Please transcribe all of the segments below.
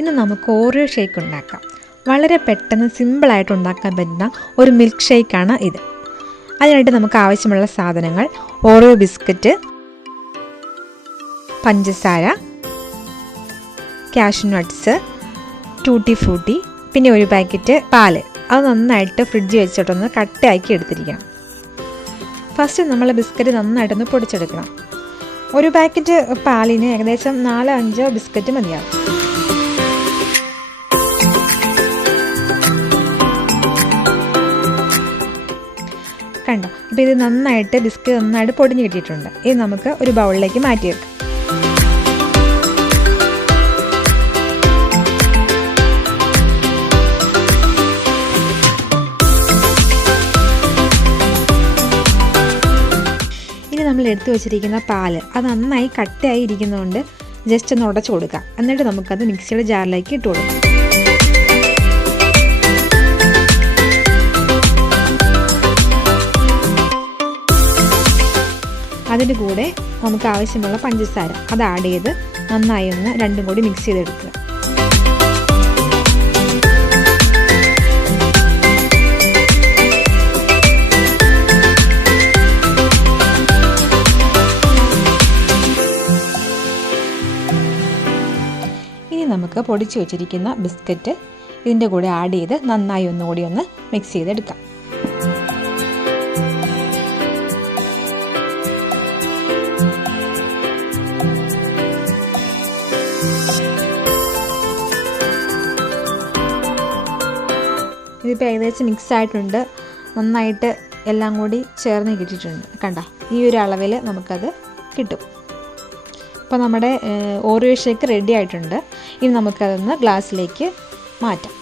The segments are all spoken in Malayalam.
ഇന്ന് നമുക്ക് ഓറിയോ ഷേക്ക് ഉണ്ടാക്കാം. വളരെ പെട്ടെന്ന് സിമ്പിളായിട്ട് ഉണ്ടാക്കാൻ പറ്റുന്ന ഒരു മിൽക്ക് ഷേക്കാണ് ഇത്. അതിനായിട്ട് നമുക്ക് ആവശ്യമുള്ള സാധനങ്ങൾ: ഓറിയോ ബിസ്ക്കറ്റ്, പഞ്ചസാര, കാഷ്യൂ നട്ട്സ്, ടൂട്ടി ഫ്രൂട്ടി, പിന്നെ ഒരു പാക്കറ്റ് പാല്. അത് നന്നായിട്ട് ഫ്രിഡ്ജിൽ വെച്ചിട്ടൊന്ന് കട്ടയാക്കി എടുത്തിരിക്കണം. ഫസ്റ്റ് നമ്മൾ ബിസ്ക്കറ്റ് നന്നായിട്ടൊന്ന് പൊടിച്ചെടുക്കണം. ഒരു പാക്കറ്റ് പാലിന് ഏകദേശം 4-5 ബിസ്ക്കറ്റ് മതിയാവും. കണ്ടോ, ഇപ്പോൾ ഇത് നന്നായിട്ട് ബിസ്ക്കറ്റ് നന്നായിട്ട് പൊടിഞ്ഞ് കിട്ടിയിട്ടുണ്ട്. ഇത് നമുക്ക് ഒരു ബൗളിലേക്ക് മാറ്റിയെടുക്കാം. ഇനി നമ്മൾ എടുത്തു വച്ചിരിക്കുന്ന പാല് അത് നന്നായി കട്ടയായി ഇരിക്കുന്നതുകൊണ്ട് ജസ്റ്റ് ഒന്ന് ഉടച്ചു കൊടുക്കാം. എന്നിട്ട് നമുക്കത് മിക്സിയുടെ ജാറിലേക്ക് ഇട്ട് കൊടുക്കാം. അതിൻ്റെ കൂടെ നമുക്ക് ആവശ്യമുള്ള പഞ്ചസാര അത് ആഡ് ചെയ്ത് നന്നായി ഒന്ന് രണ്ടും കൂടി മിക്സ് ചെയ്തെടുക്കുക. ഇനി നമുക്ക് പൊടിച്ചു വെച്ചിരിക്കുന്ന ബിസ്ക്കറ്റ് ഇതിൻ്റെ കൂടെ ആഡ് ചെയ്ത് നന്നായി ഒന്നുകൂടി ഒന്ന് മിക്സ് ചെയ്തെടുക്കാം. ഇതിപ്പോൾ ഏകദേശം മിക്സ് ആയിട്ടുണ്ട്. നന്നായിട്ട് എല്ലാം കൂടി ചേർന്ന് കിട്ടിയിട്ടുണ്ട്. കണ്ട, ഈ ഒരു അളവിൽ നമുക്കത് കിട്ടും. അപ്പോൾ നമ്മുടെ ഓറിയോ ഷേക്ക് റെഡി ആയിട്ടുണ്ട്. ഇനി നമുക്കതൊന്ന് ഗ്ലാസ്സിലേക്ക് മാറ്റാം.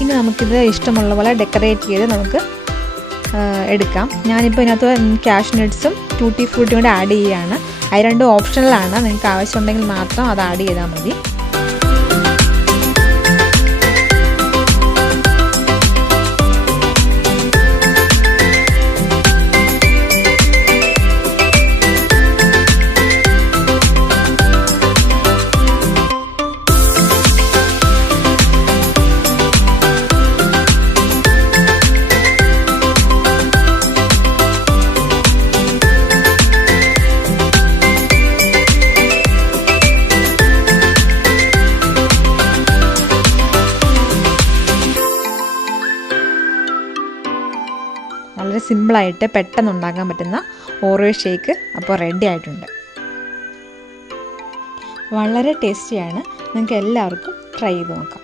ഇനി നമുക്കിത് ഇഷ്ടമുള്ള പോലെ ഡെക്കറേറ്റ് ചെയ്ത് നമുക്ക് എടുക്കാം. ഞാനിപ്പോൾ ഇതിനകത്ത് കാഷ്യൂ നട്ട്സും ടൂട്ടി ഫ്രൂട്ടിയും കൂടെ ആഡ് ചെയ്യുകയാണ്. അത് രണ്ടും ഓപ്ഷണലാണ്. നിങ്ങൾക്ക് ആവശ്യമുണ്ടെങ്കിൽ മാത്രം അത് ആഡ് ചെയ്താൽ മതി. വളരെ സിമ്പിളായിട്ട് പെട്ടെന്ന് ഉണ്ടാക്കാൻ പറ്റുന്ന ഓറിയോ ഷേക്ക് അപ്പോൾ റെഡി ആയിട്ടുണ്ട്. വളരെ ടേസ്റ്റിയാണ്. നിങ്ങൾക്ക് എല്ലാവർക്കും ട്രൈ ചെയ്ത് നോക്കാം.